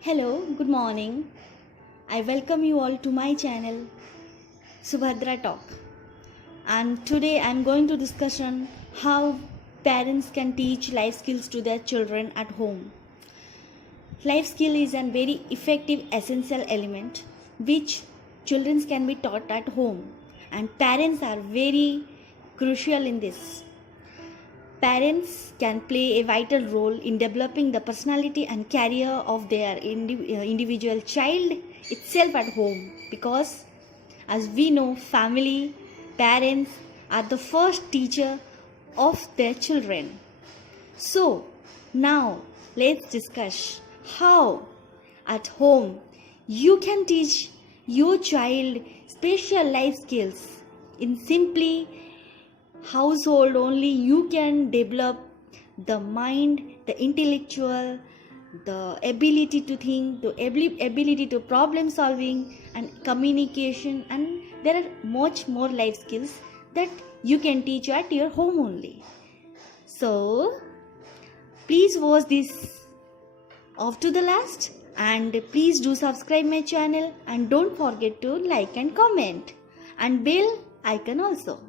Hello, good morning. I welcome you all to my channel Subhadra Talk. And today I'm going to discuss on how parents can teach life skills to their children at home. Life skill is a very effective essential element which children can be taught at home, and parents are very crucial in this. Parents can play a vital role in developing the personality and career of their individual child itself at home, because as we know, family parents are the first teacher of their children. So now let's discuss how at home you can teach your child special life skills. In simply household only you can develop the mind, the intellectual, the ability to think, the ability to problem solving and communication, and there are much more life skills that you can teach at your home only. So please watch this off to the last, and please do subscribe my channel, and don't forget to like and comment and bell icon also.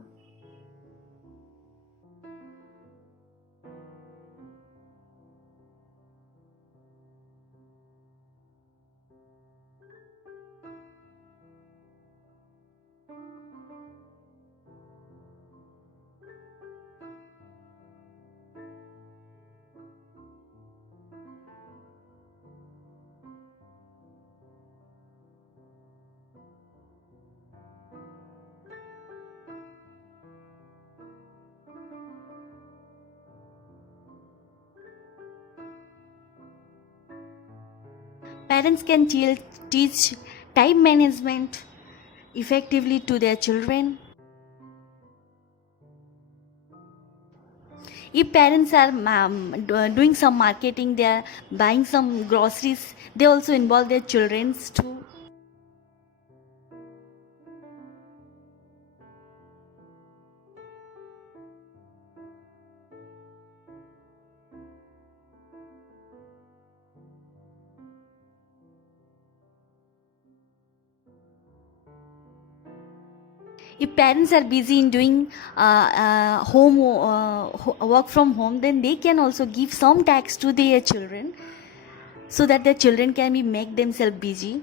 Parents can teach time management effectively to their children. If parents are doing some marketing, they are buying some groceries, they also involve their children too. If parents are busy in doing work from home, then they can also give some tasks to their children so that their children can be make themselves busy.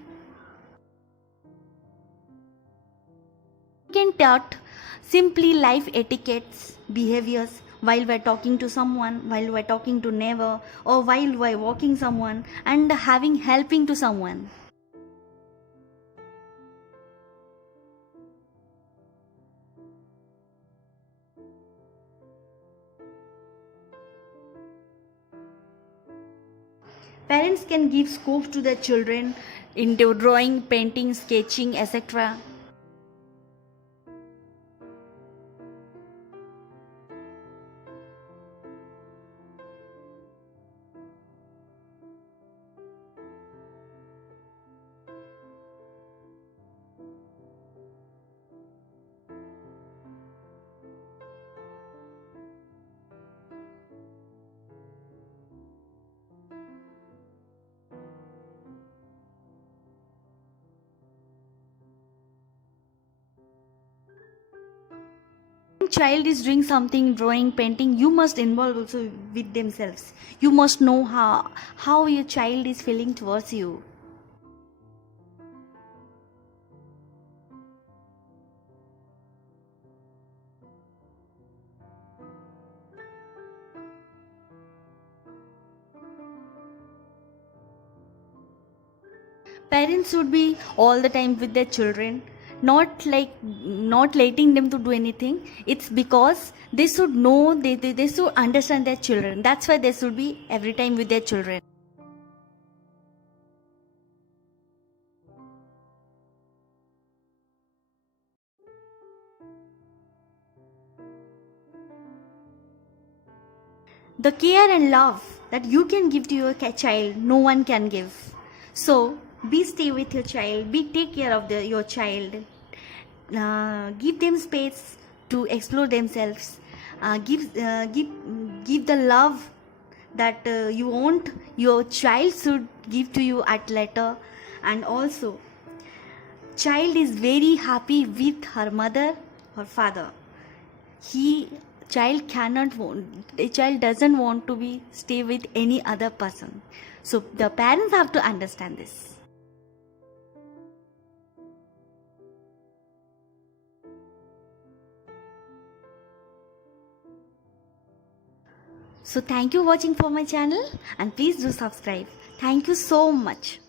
You can taught simply life etiquettes, behaviors while we're talking to someone, while we're talking to neighbor, or while we're walking someone and having helping to someone. Parents can give scope to their children into drawing, painting, sketching, etc. Child is doing something, drawing, painting, you must involve also with themselves. You must know how your child is feeling towards you. Parents should be all the time with their children, not letting them to do anything. It's because they should know, they should understand their children. That's why they should be every time with their children. The care and love that you can give to your child, no one can give. So be stay with your child, be take care of your child, give them space to explore themselves, give the love that you want your child should give to you at letter. And also child is very happy with her mother or father. he a child doesn't want to be stay with any other person, so the parents have to understand this. So thank you watching for my channel, and please do subscribe. Thank you so much.